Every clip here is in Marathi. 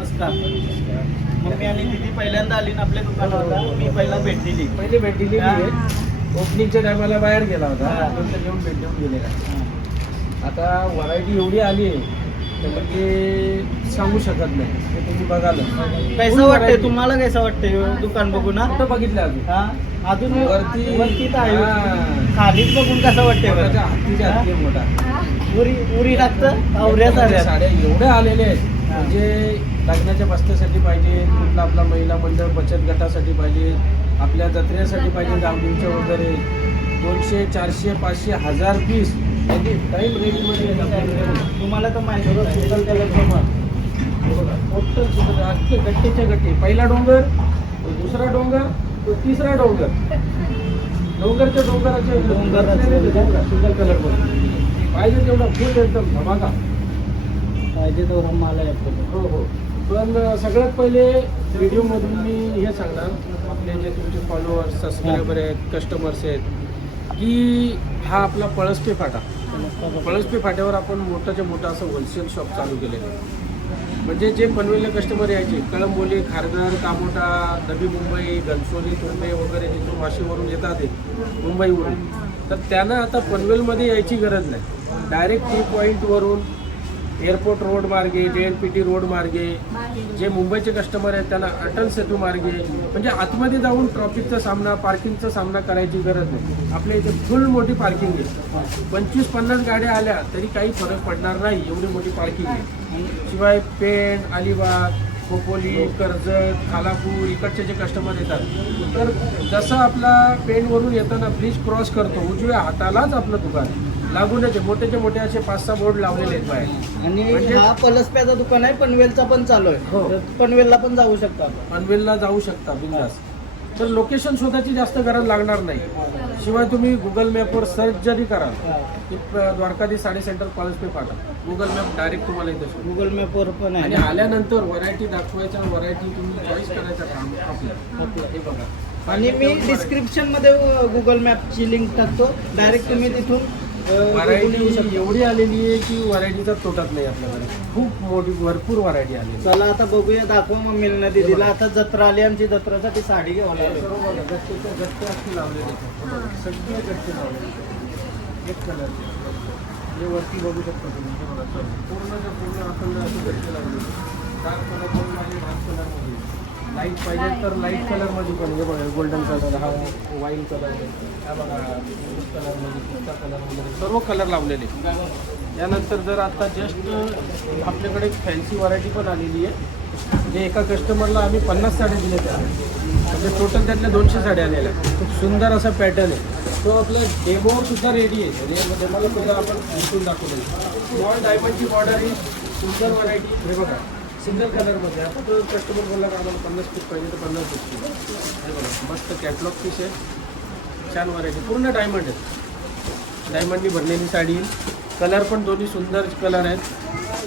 नमस्कार. मग मी आणि तिथे पहिल्यांदा आली ना आपल्या दुकानाला. मी पहिला भेट दिली. पहिली भेट दिली. ओपनिंगच्या टायमाला बाहेर गेला होता. नंतर येऊन भेट देऊन गेलेला आता व्हरायटी एवढी आली आहे तर म्हणजे सांगू शकत नाही. ते तुम्ही बघाल. कैसं वाटतंय? तुम्हाला कैसं वाटतंय? दुकान बघून हा? कुठं बघितलं अजून? हा? अजून वरती- वरती तर आहे. हा. खालीच बघून कसं वाटतंय बरं? हत्तीच्या हत्ती? मोठा उरी उरी लागतं? आवऱ्या साड्या. साड्या एवढ्या आलेल्या आहेत. म्हणजे लग्नाच्या बस्त्यासाठी पाहिजे कुठला आपला महिला मंडळ बचत गटासाठी पाहिजे आपल्या जत्रेसाठी पाहिजे गावडींच्या वगैरे. दोनशे चारशे पाचशे हजार पीस म्हणजे टाईम आहेत आपल्याकडे तुम्हाला तर माहिती आहे. सिंगल कलरचं बघा, टोटल सुंदर अख्खे गट्टेच्या गट्टे. पहिला डोंगर तो दुसरा डोंगर तो तिसरा डोंगर. डोंगरच्या डोंगराचे डोंगराचे. सिंगल कलरमध्ये पाहिजे तेवढा फुल एकदम धमाका. पाहिजे तेवढा माल आपल्याकडे. हो हो. पण सगळ्यात पहिले व्हिडिओमधून मी हे सांगणार आपले जे तुमचे फॉलोअर्स सबस्क्रायबर आहेत कस्टमर्स आहेत की हा आपला पळसपे फाटा. पळसपे फाट्यावर आपण मोठाच्या मोठा असं होलसेल शॉप चालू केलेलं आहे. म्हणजे जे पनवेलला कस्टमर यायचे कळंबोली खारघर कामोटा नवी मुंबई घनसोली तुंबे वगैरे जिथून वाशीवरून येतात मुंबईवरून. तर त्यांना आता पनवेलमध्ये यायची गरज नाही. डायरेक्ट टी पॉईंटवरून एअरपोर्ट रोड मार्गे जे एन पी टी रोड मार्गे जे मुंबईचे कस्टमर आहेत त्यांना अटल सेतू मार्गे. म्हणजे आतमध्ये जाऊन ट्रॉफिकचा सामना पार्किंगचा सामना करायची गरज नाही. आपल्या इथे फुल मोठी पार्किंग आहे. पंचवीस पन्नास गाड्या आल्या तरी काही फरक पडणार नाही. एवढी मोठी पार्किंग आहे. शिवाय पेण अलिबाग खोपोली कर्जत खालापूर इकडचे जे कस्टमर येतात. तर जसं आपला पेणवरून येताना ब्रिज क्रॉस करतो उजव्या हातालाच आपलं दुकान आहे. लागूनच आहे. मोठेचे मोठे असे पाच सहा बोर्ड लावलेले आहेत बाहेर. आणि म्हणजे- हा पलसप्याचा दुकान आहे पनवेलचा पण चालू आहे. हो. तर पनवेलला पण जाऊ शकतो आपण. पनवेलला जाऊ शकता बिंदास. तर लोकेशन शोधायची जास्त गरज लागणार नाही. शिवाय तुम्ही गुगल मॅपवर सर्च जरी कराल की प- द्वारकाधी साडी सेंटर कॉलेज पे पाठा गुगल मॅप डायरेक्ट तुम्हाला इथे. गुगल मॅपवर पण आणि आहे आल्यानंतर व्हरायटी दाखवायच्या व्हरायटी तुम्ही चॉईस करायचं काम आपलं. हे बघा. आणि मी डिस्क्रिप्शनमध्ये गुगल मॅपची लिंक टाकतो. डायरेक्ट तुम्ही तिथून व्हरायटी. एवढी आलेली आहे की व्हरायटीचा तोटात नाही आपल्याकडे खूप मोठी भरपूर व्हरायटी आहे. चला आता बघूया दाखवा मम्मीला दिदीला आता जत्रा आली आमची जत्रासाठी साडी आलो गच्चीच्या गच्चे अख्खे लावलेले. सगळे गच्चे लावलेले. एक कलर हे वरती बघू शकता तुम्ही हे बघा सर्व. पूर्णच्या पूर्ण असे लावलेले डार्क कलर डार्क कलरमध्ये लाइट पाहिजे तर लाइट कलरमध्ये पण हे बघा गोल्डन कलर हा वाईन कलर हा बघा कलरमध्ये पिस्ता सर्व कलर लावलेले यानंतर जर आता जस्ट आपल्याकडे फॅन्सी व्हरायटी पण आलेली आहे. जे एका कस्टमरला आम्ही पन्नास साड्या दिल्या त्या. म्हणजे टोटल त्यातल्या दोनशे साड्या आलेल्या खूप सुंदर असा पॅटर्न आहे. तो आपला डेमो सुद्धा रेडी आहे. म्हणजे डेमोला सुद्धा आपण दाखवलं स्मॉल डायमंडची बॉर्डर ही सुंदर व्हरायटी हे बघा. सिंगल कलरमध्ये आता तो कस्टमर बोलला का आम्हाला पन्नास पीस पाहिजे तर पन्नास पीस हे बघा मस्त कॅटलॉग पीस आहे. छान व्हरायटी पूर्ण डायमंड आहे डायमंडनी भरलेली साडी. कलर पण दोन्ही सुंदर कलर आहेत.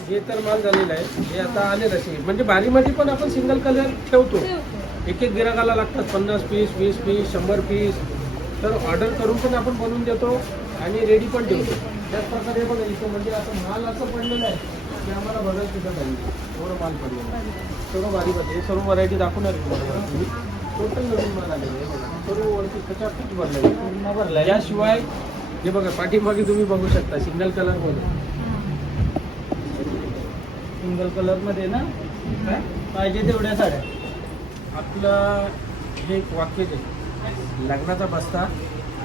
हे तर माल झालेला आहे. हे आता आले तसे म्हणजे बारीमध्ये पण आपण सिंगल कलर ठेवतो. एक एक गिराकाला लागतात. पन्नास पीस वीस पीस शंभर पीस तर ऑर्डर करून पण आपण बनवून देतो आणि रेडी पण ठेवतो. त्याच प्रकारे बघा इथं म्हणजे आता माल असं पडलेलं आहे. की आम्हाला बघायला सुद्धा पाहिजे एवढं माल सर्व हे सर्व व्हरायटी दाखवणार तुम्ही टोटल नवीन माल आलेले आहे. बघा. सर्व वरती भरलेलं आहे. याशिवाय हे बघा पाठीमागे तुम्ही बघू शकता सिंगल कलरमध्ये. सिंगल कलरमध्ये ना काय? पाहिजे तेवढ्या साड्या. आपलं हे एक वाक्य आहे लग्नाचा बस्ता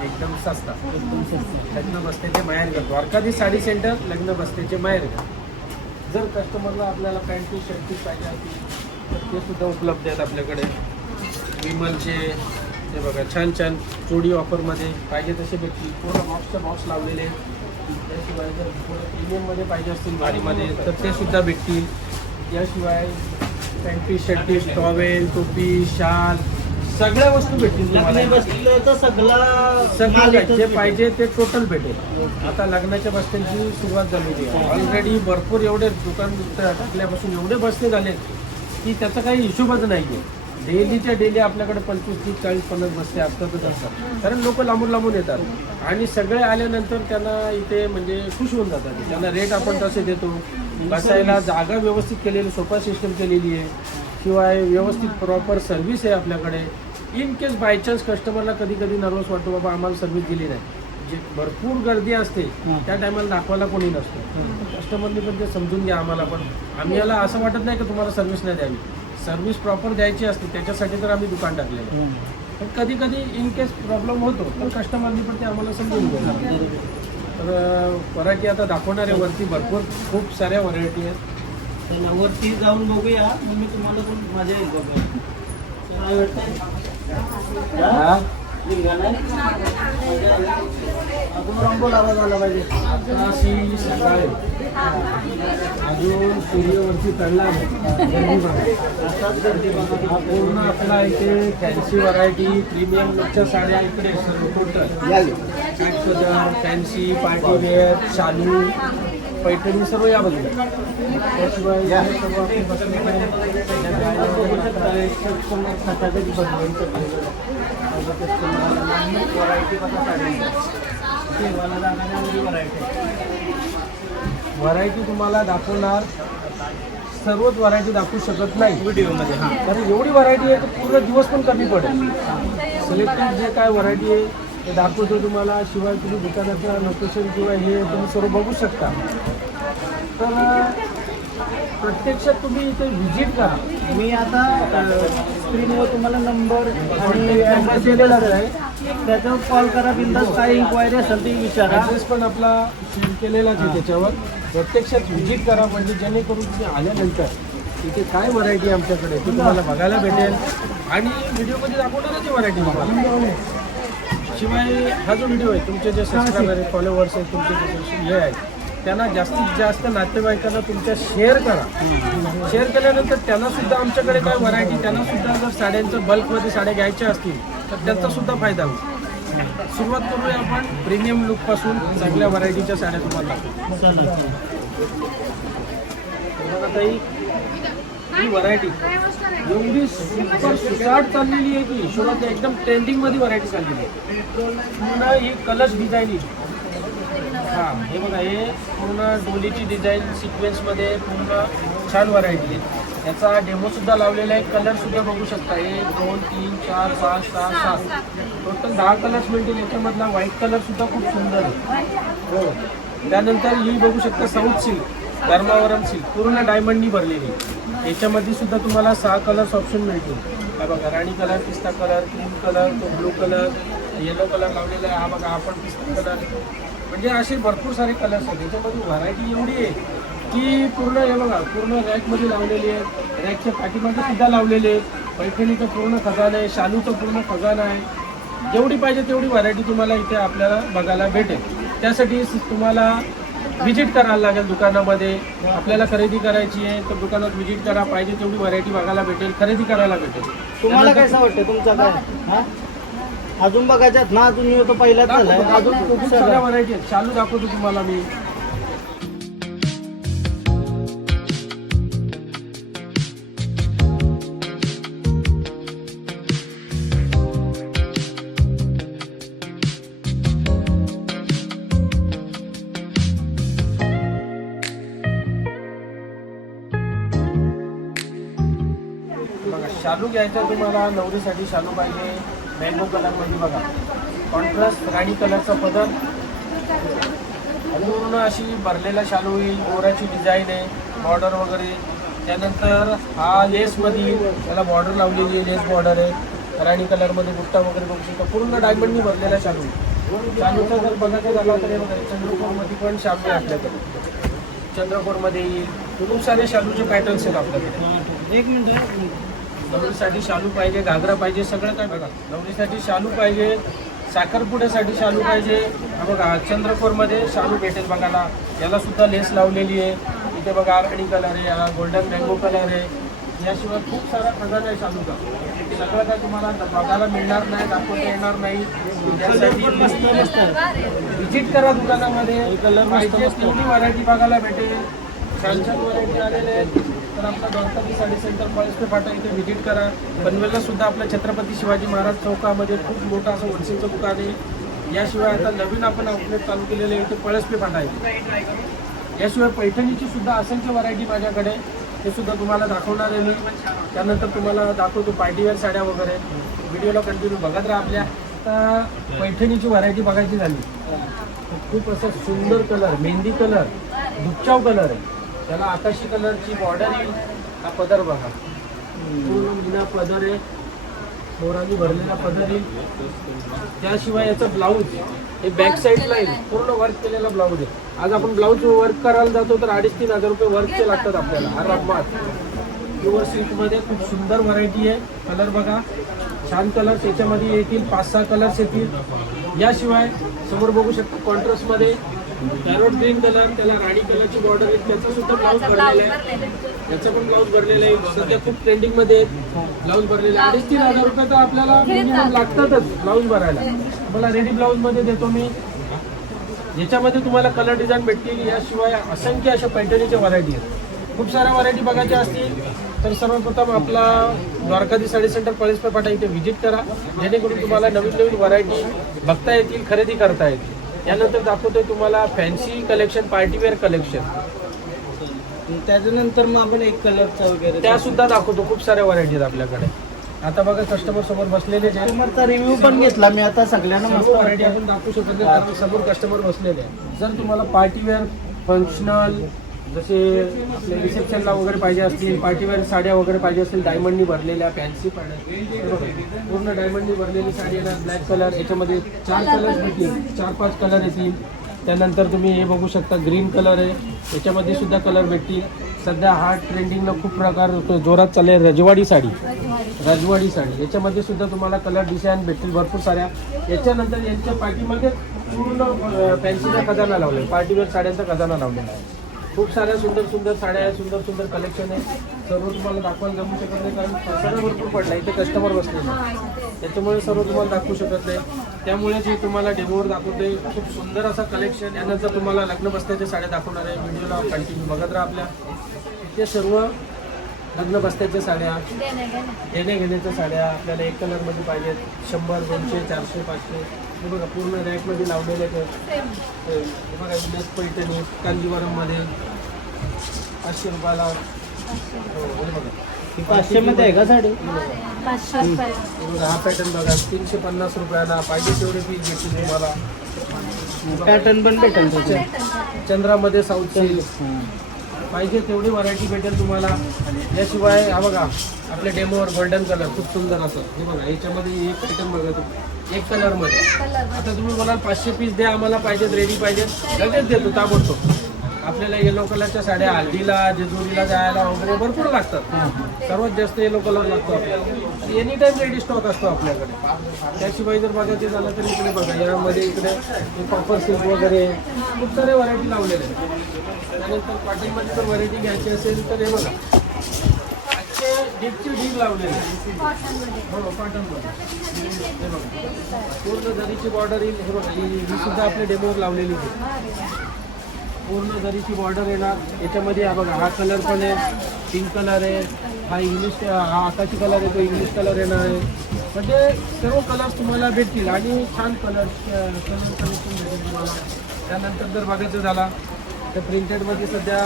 एकदम सस्ता. एकदम. लग्न बस्त्याचे माहेर घर द्वारकाधी साडी सेंटर लग्न बस्त्याचे माहेर घर जर कस्टमरला आपल्याला पॅन्ट टी शर्ट पीस पाहिजे असतील तर ते सुद्धा उपलब्ध आहेत आपल्याकडे. विमलचे ते बघा छान छान जोडी ऑफरमध्ये पाहिजे तसे भेटतील पूर्ण बॉक्सच्या बॉक्स लावलेले त्याशिवाय जर प्रीमियममध्ये पाहिजे असतील भारीमध्ये तर ते सुद्धा भेटतील. याशिवाय pant piece shirt piece towel टोपी शाल सगळ्या वस्तू भेटतील लग्न तुम्हाला बसलं तर सगळा सगळं माल काय इथंच जे. पाहिजे ते टोटल भेटेल. आता लग्नाच्या बस्त्यांची सुरुवात झालेली आहे. ऑलरेडी भरपूर एवढे दुकान टाकल्यापासून एवढे बसते झाले की त्याचा काही हिशोबच नाही आहे डेलीच्या डेली आपल्याकडे पंचवीस तीस चाळीस पन्नास बसते असतातच असतात. कारण लोक लांबून लांबून येतात. आणि सगळे आल्यानंतर त्यांना इथे म्हणजे खुश होऊन जातात. त्यांना रेट आपण तसे देतो. बसायला जागा व्यवस्थित केलेली सोफा सिस्टम केलेली आहे. शिवाय व्यवस्थित प्रॉपर सर्व्हिस आहे आपल्याकडे. इन केस बायचान्स कस्टमरला कधी कधी नर्वस वाटतो बाबा आम्हाला सर्व्हिस दिली नाही. जे भरपूर गर्दी असते हां. त्या टायमाला दाखवायला कोणी नसतं. कस्टमरनी पण ते समजून घ्या आम्हाला पण. आम्ही याला असं वाटत नाही की तुम्हाला सर्व्हिस नाही द्यावी. सर्व्हिस प्रॉपर द्यायची असते त्याच्यासाठी तर आम्ही दुकान टाकलेलं आहे. पण कधी कधी इन केस प्रॉब्लेम होतो तर कस्टमरनी पण ते आम्हाला समजून घेणार तर व्हरायटी आता दाखवणार आहे वरती. भरपूर खूप साऱ्या व्हरायटी आहेत. चला वरती जाऊन बघूया. मग मी तुम्हाला पण येईल बघा हा? अजून सूर्यवरती चढला पूर्ण आपला इथे फॅन्सी व्हरायटी प्रीमियम लुकच्या साड्या इकडे सर्व टोटल फॅन्सी पार्टीवेअर शालू पैठणी सर्व या बाजूला. त्याशिवाय सर्व आपले व्हरायटी तुम्हाला दाखवणार. सर्वच व्हरायटी दाखवू शकत नाही. व्हिडिओमध्ये हां. कारण एवढी व्हरायटी आहे तर पूर्ण दिवस पण कमी पडेल. सिलेक्टेड जे काय व्हरायटी आहे ते दाखवतो तुम्हाला शिवाय तुम्ही दुकानाचं लोकेशन किंवा हे तुम्ही सर्व बघू शकता. तर प्रत्यक्षात तुम्ही इथे व्हिजिट करा. मी आता स्क्रीनवर तुम्हाला नंबर आणि ॲड्रेस दिलेला आहे. त्याच्यावर कॉल करा बिंदास काय इन्क्वायरी असेल ती विचारा. ॲड्रेस पण आपला सेंड केलेलाच आहे त्याच्यावर. प्रत्यक्षात व्हिजिट करा म्हणजे जेणेकरून तुम्ही आल्यानंतर इथे काय व्हरायटी आमच्याकडे ती तुम्हाला बघायला भेटेल. आणि व्हिडिओमध्ये दाखवणारच व्हरायटी तुम्हाला. शिवाय हा जो व्हिडिओ आहे तुमचे जे सबस्क्रायबर आहेत फॉलोवर्स आहेत तुमचे जे हे आहेत त्यांना जास्तीत जास्त नातेवाईकांना तुमच्या शेअर करा. शेअर केल्यानंतर त्यांना सुद्धा आमच्याकडे काय व्हरायटी त्यांना सुद्धा जर साड्यांचं बल्कमध्ये साड्या घ्यायच्या असतील तर त्यांचा सुद्धा फायदा होईल. सुरुवात करूया आपण प्रीमियम लुकपासून चांगल्या व्हरायटीच्या साड्या तुम्हाला दाखवू. ताई ही व्हरायटी एवढी सुपर सुसाट चाललेली आहे की हिशोबात एकदम ट्रेंडिंगमध्ये व्हरायटी चाललेली आहे. पूर्ण ही कलर्स डिझाईनिंग हां. हे बघा हे पूर्ण डोलीची डिझाईन सिक्वेन्समध्ये पूर्ण छान व्हरायटी आहे. याचा डेमो सुद्धा लावलेला आहे. कलर सुद्धा बघू शकता. एक दोन तीन चार पाच सहा सात. टोटल दहा कलर्स मिळतील. याच्यामधला व्हाईट कलर सुद्धा खूप सुंदर आहे. हो. त्यानंतर ही बघू शकता साऊथ सिल्क धर्मावरम सिल्क पूर्ण डायमंडनी भरलेली याच्यामध्ये सुद्धा तुम्हाला सहा कलर्स ऑप्शन मिळतील. हा बघा राणी कलर पिस्ता कलर क्रीम कलर तो ब्लू कलर येलो कलर लावलेला आहे. हा बघा हा पण पिस्ता कलर म्हणजे असे भरपूर सारे कलर्स आहेत. याच्यामध्ये व्हरायटी एवढी आहे की पूर्ण हे बघा पूर्ण रॅकमध्ये लावलेली आहे रॅकच्या पाठीमध्ये सुद्धा लावलेले आहेत. पैठणीचं पूर्ण खजाना आहे. शालूचं पूर्ण खजाना आहे. जेवढी पाहिजे तेवढी व्हरायटी तुम्हाला इथे आपल्याला बघायला भेटेल. त्यासाठी तुम्हाला व्हिजिट करायला लागेल दुकानामध्ये. आपल्याला खरेदी करायची आहे तर दुकानात व्हिजिट करा. पाहिजे तेवढी व्हरायटी बघायला भेटेल खरेदी करायला भेटेल. तुम्हाला काय वाटतं तुमचा काय? हा? अजून बघायच्यात ना? अजून मी तो पहिलाच झालाय. अजून खूप साऱ्या व्हरायटी आहेत. चालू दाखवतो तुम्हाला मी. घ्यायचा तुम्हाला नवरीसाठी शालू पाहिजे मँगो कलरमध्ये बघा. कॉन्ट्रास्ट राणी कलरचा पदर. पूर्ण अशी भरलेला शालू येईल गोराची डिझाईन आहे बॉर्डर वगैरे. त्यानंतर हा लेसमध्ये त्याला बॉर्डर लावलेली आहे लेस बॉर्डर आहे. राणी कलरमध्ये बुट्टा वगैरे बघू शकता. पूर्ण डायमंडनी भरलेला शालू. शालूचा जर बघायचं झाला तर चंद्रपूरमध्ये पण शालू आहे आपल्याकडे. चंद्रपूरमध्ये येईल. खूप सारे शालूचे पॅटर्न्स आहेत आपल्याकडे. एक मिनिट नवरीसाठी शालू पाहिजे घागरा पाहिजे सगळं काय बघा. नवरीसाठी शालू पाहिजे साखरपुड्यासाठी शालू पाहिजे. बघा चंद्रपूरमध्ये शालू भेटेल बघायला. याला सुद्धा लेस लावलेली आहे. इथे बघा आरणी कलर आहे हा गोल्डन मँगो कलर आहे. याशिवाय खूप सारा खजाना आहे शालूचा. सगळं काय तुम्हाला बघायला मिळणार नाही दाखवता येणार नाही. त्यासाठी मस्त मस्त व्हिजिट करा दुकानामध्ये. कलर. तेवढी व्हरायटी बघायला भेटेल. छान छान व्हरायटी आलेले आहेत. तर आपला गणपती साडी सेंटर पळसपे फाटा इथे व्हिजिट करा. पनवेलला सुद्धा आपल्या छत्रपती शिवाजी महाराज चौकामध्ये खूप मोठं असं होलसेलचं दुकान आहे. याशिवाय आता नवीन आपण आउटलेट चालू केलेलं आहे इथे पळसपे फाटा आहे. याशिवाय पैठणीची सुद्धा असंख्य व्हरायटी माझ्याकडे ते सुद्धा तुम्हाला दाखवणार आहे मी. त्यानंतर तुम्हाला दाखवतो पार्टीवेअर साड्या वगैरे. व्हिडिओला कंटिन्यू बघत राहा आपल्या. आता पैठणीची व्हरायटी बघायची झाली. खूप असं सुंदर कलर मेहंदी कलर दुपचाव कलर आहे. त्याला आकाशी कलरची बॉर्डर येईल हा पदर बघा. पूर्ण मीना पदर आहे. मोरांनी भरलेला पदर येईल त्याशिवाय याचं ब्लाऊज हे बॅक साईडला येईल पूर्ण वर्क केलेला ब्लाऊज आहे. आज आपण ब्लाऊज वर्क करायला जातो तर अडीच तीन हजार रुपये वर्कचे लागतात आपल्याला. आरामात प्युअर सिल्कमध्ये खूप सुंदर व्हरायटी आहे. कलर बघा. छान कलर्स याच्यामध्ये येतील. पाच सहा कलर्स येतील. याशिवाय समोर बघू शकतो कॉन्ट्रास्टमध्ये पॅरोट ग्रीन कलर त्याला राणी कलरची बॉर्डर आहे त्याचा सुद्धा ब्लाऊज भरलेला आहे. याचं पण ब्लाऊज भरलेलं आहे. सध्या खूप ट्रेंडिंगमध्ये आहेत. ब्लाऊज भरलेले आहे. अडीच तीन हजार रुपये तर आपल्याला मिनिमम लागतातच ब्लाऊज भरायला. तुम्हाला रेडी ब्लाऊजमध्ये देतो मी. याच्यामध्ये तुम्हाला कलर डिझाईन भेटतील. याशिवाय असंख्य अशा पैठणीच्या व्हरायटी आहेत. खूप साऱ्या व्हरायटी बघायच्या असतील तर सर्वप्रथम आपला द्वारकाधी साडी सेंटर पळेसपे फाटा इथे व्हिजिट करा. जेणेकरून तुम्हाला नवीन नवीन व्हरायटी बघता येतील खरेदी करता येतील. यानंतर दाखवतोय तुम्हाला फॅन्सी कलेक्शन पार्टीवेअर कलेक्शन त्याच्यानंतर मग आपण एक कलरचा वगैरे त्या सुद्धा दाखवतो खूप साऱ्या व्हरायटी आहेत आपल्याकडे. आता बघा कस्टमर समोर बसलेले कस्टमरचा रिव्ह्यू पण घेतला मी आता सगळ्यांना मस्त व्हरायटी. आपण दाखवू शकत नाही कारण समोर कस्टमर बसलेले जर तुम्हाला पार्टीवेअर फंक्शनल जसे आपले रिसेप्शनला वगैरे पाहिजे असतील पार्टीवेअर साड्या वगैरे पाहिजे असतील डायमंडनी भरलेल्या फॅन्सी पाड्या पूर्ण डायमंडनी भरलेली साडी येणार ब्लॅक कलर याच्यामध्ये चार कलर येतील चार पाच कलर येतील. त्यानंतर तुम्ही हे बघू शकता ग्रीन कलर आहे. याच्यामध्ये सुद्धा कलर भेटतील. सध्या हा ट्रेंडिंगला खूप प्रकार होतो. जोरात चालेल रजवाडी साडी. रजवाडी साडी. याच्यामध्ये सुद्धा तुम्हाला कलर डिझाईन भेटतील भरपूर साऱ्या. याच्यानंतर यांच्या पार्टीमध्ये पूर्ण फॅन्सीचा खजाना लावला आहे पार्टीवेअर साड्यांचा खजाना लावलेला आहे. खूप साऱ्या सुंदर सुंदर साड्या आहेत सुंदर सुंदर कलेक्शन आहे सर्व तुम्हाला दाखवायला जमू शकत नाही कारण पसारा भरपूर पडला इथे कस्टमर बसलेले आहेत. त्याच्यामुळे सर्व तुम्हाला दाखवू शकत नाही. त्यामुळेच हे तुम्हाला डेमोवर दाखवते खूप सुंदर असा कलेक्शन यानंतर तुम्हाला लग्न बसण्याच्या साड्या दाखवणार आहे. व्हिडिओला कंटिन्यू बघत राहा आपल्या. ते सर्व लग्न बसण्याच्या साड्या येण्या घेण्याच्या साड्या आपल्याला एक कलरमध्ये पाहिजेत. शंभर दोनशे चारशे पाचशे. हे बघा पूर्ण रॅकमध्ये लावलेले आहेत हे बघा नेस पैठणी कांजीवरममध्ये. पाचशे रुपयाला हो हे बघा. ही पाचशे मध्ये आहे का साडी? पाचशे रुपये. हे बघा हा पॅटर्न बघा. तीनशे पन्नास रुपयाला पाहिजे तेवढे पीस भेटतील तुम्हाला. पॅटर्न पण भेटेल त्याचे चंद्रामध्ये साऊथ सिल्क. पाहिजे तेवढी व्हरायटी भेटेल तुम्हाला. याशिवाय हा बघा आपल्या डेमोवर गोल्डन कलर खूप सुंदर असं. हे बघा याच्यामध्ये एक पॅटर्न बघा तुम्ही. एक कलरमध्ये आता तुम्ही म्हणाल पाचशे पीस द्या आम्हाला पाहिजेत रेडी पाहिजेत. लगेच देतो ताबडतोब. आपल्याला येलो कलरच्या साड्या हल्दीला जेजुरीला जायला वगैरे भरपूर लागतात. सर्वात जास्त येलो कलर लागतो आपल्याला. एनी टाईम रेडी स्टॉक असतो आपल्याकडे. त्याशिवाय जर बघायचे झालं तर इकडे बघा यामध्ये इकडे कॉपर सिल्क वगैरे खूप सारे व्हरायटी लावलेले आहेत. त्यानंतर कॉटनमध्ये जर व्हरायटी घ्यायची असेल तर हे बघा. आजचे डीपची डीप आहे. हो कॉटनमध्ये हे बघा. पूर्ण जरीची बॉर्डर येईल. हे बघा ही सुद्धा आपल्या डेमोवर लावलेली होती पूर्ण जरीची बॉर्डर येणार याच्यामध्ये हा बघा हा कलर पण आहे पिंक कलर आहे हा इंग्लिश हा आकाशी कलर आहे तो इंग्लिश कलर येणार आहे. म्हणजे सर्व कलर्स तुम्हाला भेटतील आणि छान कलर कलर कलेक्शन भेटेल तुम्हाला. त्यानंतर जर बघायचं झाला तर प्रिंटेडमध्ये सध्या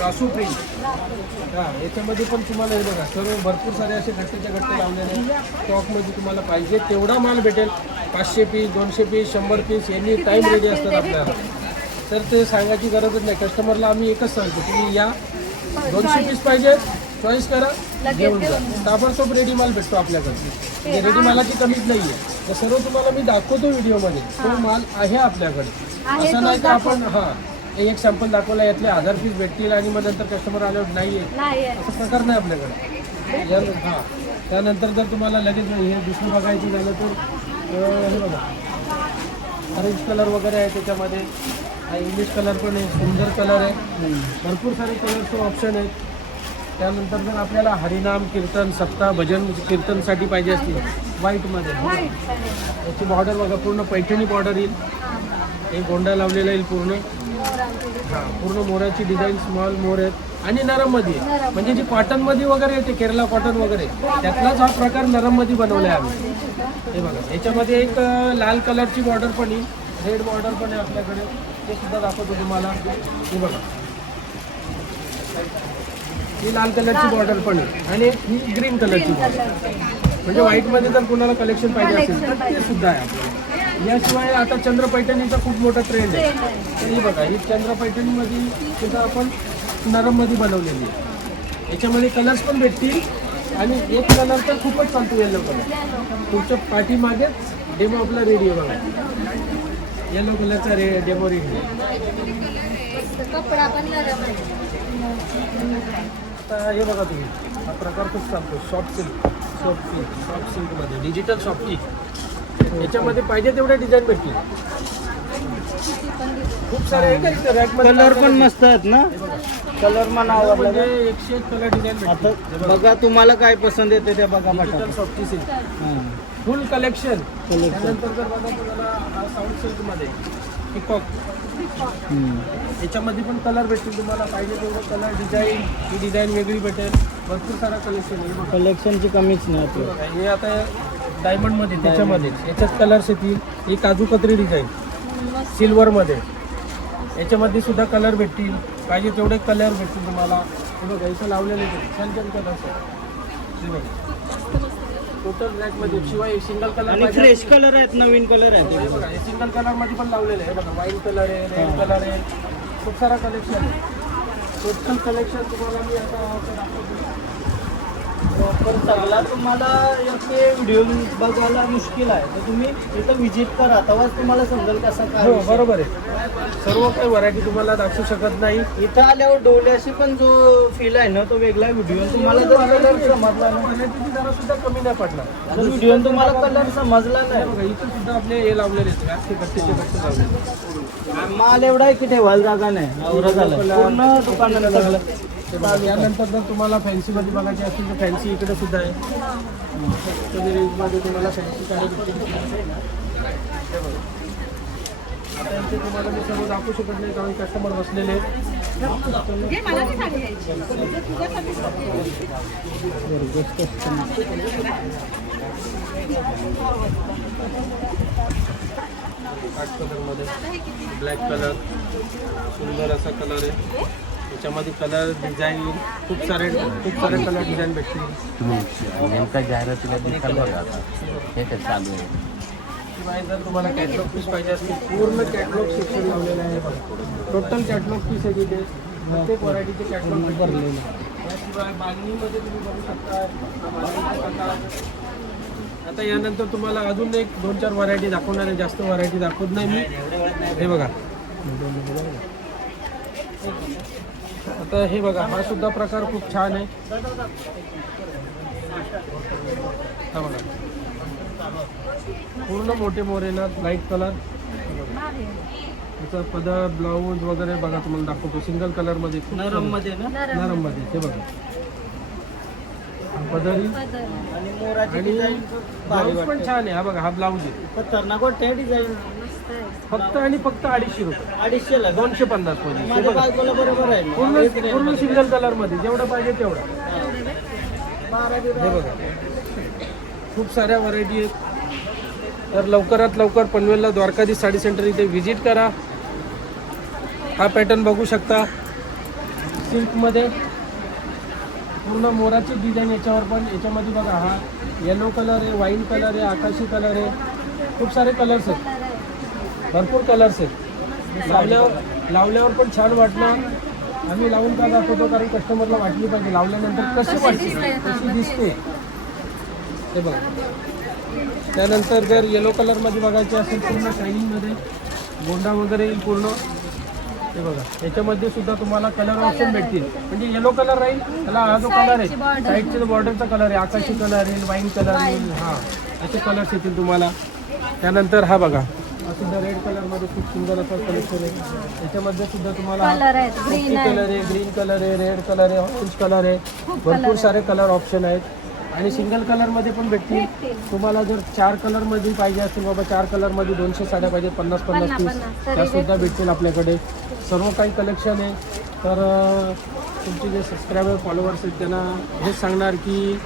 रासू प्रिंट हां याच्यामध्ये पण तुम्हाला हे बघा सर्व भरपूर सारे असे घट्टेच्या घट्टे लावलेले स्टॉकमध्ये तुम्हाला पाहिजे तेवढा माल भेटेल. पाचशे पीस दोनशे पीस शंभर पीस यांनी टाईम रेडी असतात आपल्याला. तर ते सांगायची गरजच नाही. कस्टमरला आम्ही एकच सांगतो तुम्ही या. दोनशे पीस पाहिजे. चॉईस करा. घेऊन जा. ताबडतोब रेडी माल भेटतो आपल्याकडे. म्हणजे रेडी मालाची कमीच नाही आहे तर सर्व तुम्हाला मी दाखवतो व्हिडिओमध्ये. तो माल आहे आपल्याकडे. असं नाही की आपण हां एक सॅम्पल दाखवला यातले हजार पीस भेटतील आणि मग नंतर कस्टमर आल्यावर नाही आहे. असं प्रकार नाही आपल्याकडे. हां. त्यानंतर जर तुम्हाला लगेच हे दुसरं बघायचं झालं तर हे बघा. ऑरेंज कलर वगैरे आहे त्याच्यामध्ये. हा इंग्लिश कलर पण आहे सुंदर कलर आहे. भरपूर सारे कलरचे ऑप्शन आहेत. त्यानंतर जर आपल्याला हरिनाम कीर्तन सप्ताह भजन कीर्तनसाठी पाहिजे असतील व्हाईटमध्ये याची बॉर्डर बघा पूर्ण पैठणी बॉर्डर येईल. एक गोंडा लावलेला येईल पूर्ण. हां पूर्ण मोराची डिझाईन स्मॉल मोर आहेत. आणि नरममध्ये आहे. म्हणजे जी कॉटनमध्ये वगैरे येते केरला कॉटन वगैरे त्यातलाच हा प्रकार नरममध्ये बनवला आहे आम्ही. हे बघा याच्यामध्ये एक लाल कलरची बॉर्डर पण येईल. रेड बॉर्डर पण आहे आपल्याकडे. ते सुद्धा दाखवतो तुम्हाला. हे बघा. ही लाल कलरची बॉर्डर पण आहे. आणि ही ग्रीन कलरची बॉर्डर म्हणजे व्हाईटमध्ये जर कुणाला कलेक्शन पाहिजे असेल तर ते सुद्धा आहे आपल्याला याशिवाय आता चंद्र पैठणीचा खूप मोठा ट्रेंड आहे. तर ही बघा ही चंद्र पैठणीमध्ये सुद्धा आपण नरममध्ये बनवलेली आहे. याच्यामध्ये कलर्स पण भेटतील. आणि एक कलर तर खूपच चालतो येलो कलर तुमच्या पाठीमागेच डेमो आपला रेडी आहे बघा. येलो कलरचा रे डेमो रेडी आहे कपडा पण नरम आहे. आता हे बघा तुम्ही. हा प्रकार खूप चालतो. Soft silk soft silk soft सिल्कमध्ये डिजिटल सॉफ्टी याच्यामध्ये पाहिजे तेवढे डिझाईन भेटतील. खूप सारे आहे का इथे रॅकमध्ये कलर पण मस्त आहेत ना? कलर मला आवडला म्हणजे एकशे एक कलर डिझाईन आता भेटतील बघा तुम्हाला काय पसंत येते ते बघा डिजिटल सॉफ्टी सिल्क हां. Full collection. त्यानंतर जर बघा तुम्हाला साऊथ सिल्कमध्ये पिकॉक. याच्यामध्ये पण कलर भेटतील तुम्हाला. पाहिजे तेवढं कलर डिझाईन ही डिझाईन वेगळी भेटेल. भरपूर सारा कलेक्शन आहे. हे. कलेक्शनची कमीच नाही हे हे आता डायमंडमध्ये त्याच्यामध्ये. याच्यात कलर्स येतील. ही काजू कतरी डिझाईन सिल्वरमध्ये याच्यामध्ये सुद्धा कलर भेटतील. पाहिजे तेवढे कलर भेटतील तुम्हाला. हे बघा इथं लावलेले ते छान छान कलर्स हे बघा. टोटल रॅकमध्ये शिवाय सिंगल कलर आणि फ्रेश कलर आहेत नवीन कलर आहेत. हे बघा हे सिंगल कलरमध्ये पण लावलेले आहे बघा वाईट कलर आहे रेड कलर आहे. खूप सारा कलेक्शन आहे. टोटल कलेक्शन तुम्हाला मी आता दाखवतो. पण सगळा तुम्हाला याचे व्हिडिओ बघायला मुश्किल आहे. तर तुम्ही इथं व्हिजिट करा. तेव्हाच तुम्हाला समजेल कसं काय हो विषय. बरोबर आहे. सर्व काही व्हरायटी तुम्हाला दाखवू शकत नाही. इथं आल्यावर डोल्याशी पण जो फील आहे ना तो वेगळा व्हिडिओ तुम्हाला जर कलर समजला ना जरा सुद्धा कमी नाही पडणार. जर व्हिडिओ तुम्हाला कलर समजला नाही. बघा इथं सुद्धा आपले हे लावलेले आहेत गच्चेचे गच्चे लावलेले माल एवढा आहे की ठेवायला जागा नाही. आवरा झाला. पूर्ण दुकानाला लागलं ते त्यानंतर जर तुम्हाला फॅन्सीमध्ये बघायचे असतील तर फॅन्सी इकडे सुद्धा आहे. कमी रेंजमध्ये तुम्हाला फॅन्सी साडी. आता इथे तुम्हाला मी सर्व दाखवू शकत नाही कारण कस्टमर बसलेले आहेत. काट कलरमध्ये. Black colour. सुंदर असा कलर आहे. त्याच्यामध्ये कलर डिझाईन खूप सारे खूप सारे कलर डिझाईन भेटतील. तुम्ही नेमका जाहिरातीला दिसाल बघा आता. हे काय चालू आहे? शिवाय जर तुम्हाला कॅटलॉग पीस पाहिजे असतील पूर्ण कॅटलॉग सेक्शन लावलेलं आहे टोटल कॅटलॉग पीस आहे तिथे. प्रत्येक व्हरायटीचे कॅटलॉग भरलेले याशिवाय बांधणीमध्ये तुम्ही बघू शकता बांधणीचा प्रकार. आता यानंतर तुम्हाला अजून एक दोन चार व्हरायटी दाखवणार आहे. जास्त व्हरायटी दाखवत नाही मी. हे बघा. आता हे बघा हा सुद्धा प्रकार खूप छान आहे. हा बघा. पूर्ण मोठे मोरेना लाइट कलर त्याचा पदर ब्लाऊज वगैरे बघा तुम्हाला दाखवतो. सिंगल कलरमध्ये खूप नरममध्ये ना? नरममध्ये हे बघा. पदरी आणि मोराची पण छान आहे. हा बघा हा ब्लाऊज आहे. खतरनाक डिझाईन फक्त आणि फक्त अडीचशे रुपये. अडीचशे ला दोनशे पन्नासमध्ये. हे माझ्या बघा. बायकोला बरोबर आहे पूर्ण पूर्ण सिंगल कलरमध्ये. जेवढं पाहिजे तेवढं. बारा हे बघा. खूप साऱ्या व्हरायटी आहेत. तर लवकरात लवकर पनवेलला द्वारकाधी साडी सेंटर इथे व्हिजिट करा. हा पॅटर्न बघू शकता. सिल्कमध्ये पूर्ण मोराची डिझाईन याच्यावर पण. याच्यामध्ये बघा हा येलो कलर आहे वाईन कलर आहे आकाशी कलर आहे. खूप सारे कलर्स आहेत. भरपूर कलर्स आहेत. लावल्यावर लावल्यावर पण छान वाटणार आम्ही लावून का दाखवतो कारण कस्टमरला वाटली पाहिजे. लावल्यानंतर कशी वाटते कशी दिसते? हे बघा. त्यानंतर जर येलो कलरमध्ये बघायचे असेल पूर्ण शाईनिंगमध्ये गोंडा वगैरे येईल पूर्ण. हे बघा. याच्यामध्ये सुद्धा तुम्हाला कलर ऑप्शन भेटतील. म्हणजे येलो कलर राहील त्याला हा जो कलर आहे साईडचे बॉर्डरचा कलर आहे. आकाशी कलर येईल वाईन कलर येईल. हा. असे कलर्स येतील तुम्हाला. त्यानंतर हा बघा. हा सुद्धा रेड कलरमध्ये खूप सुंदर असा कलेक्शन आहे. याच्यामध्ये सुद्धा तुम्हाला कलर आहेत ग्रीन आहे कलर आहे. ग्रीन कलर आहे रेड कलर आहे ऑरेंज कलर आहे. भरपूर सारे कलर ऑप्शन आहेत. आणि सिंगल कलरमध्ये पण भेटतील. तुम्हाला जर चार कलरमध्ये पाहिजे असेल बाबा चार कलरमध्ये दोनशे साड्या पाहिजे पन्नास पन्नास पीस त्या सुद्धा भेटतील. आपल्याकडे. सर्व काही कलेक्शन आहे. तर तुमचे जे सबस्क्रायबर फॉलोअर्स आहेत त्यांना हेच सांगणार की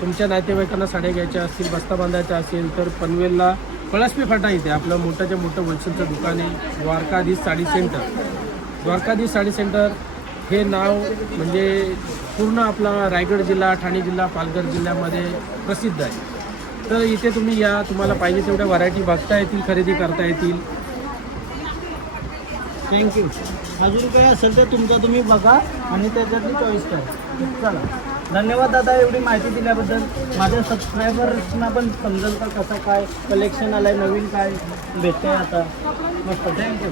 तुमच्या नातेवाईकांना साड्या घ्यायच्या असतील बस्ता बांधायचा असेल तर पनवेलला पळसपी फाटा इथे आपलं मोठ्याच्या मोठं होलसेलचं दुकान आहे द्वारकाधीश साडी सेंटर. द्वारकाधीश साडी सेंटर हे नाव म्हणजे पूर्ण आपला रायगड जिल्हा ठाणे जिल्हा पालघर जिल्ह्यामध्ये प्रसिद्ध आहे. तर इथे तुम्ही या तुम्हाला पाहिजे तेवढ्या व्हरायटी बघता येतील खरेदी करता येतील. थँक्यू अजून काय असेल तर तुमचं तुम्ही बघा आणि त्याच्यातली चॉईस करा. चला. धन्यवाद दादा एवढी माहिती दिल्याबद्दल. माझ्या सबस्क्रायबर्सना पण समजेल का कसं काय कलेक्शन आलं आहे नवीन काय भेटतंय आता. मस्त. थँक्यू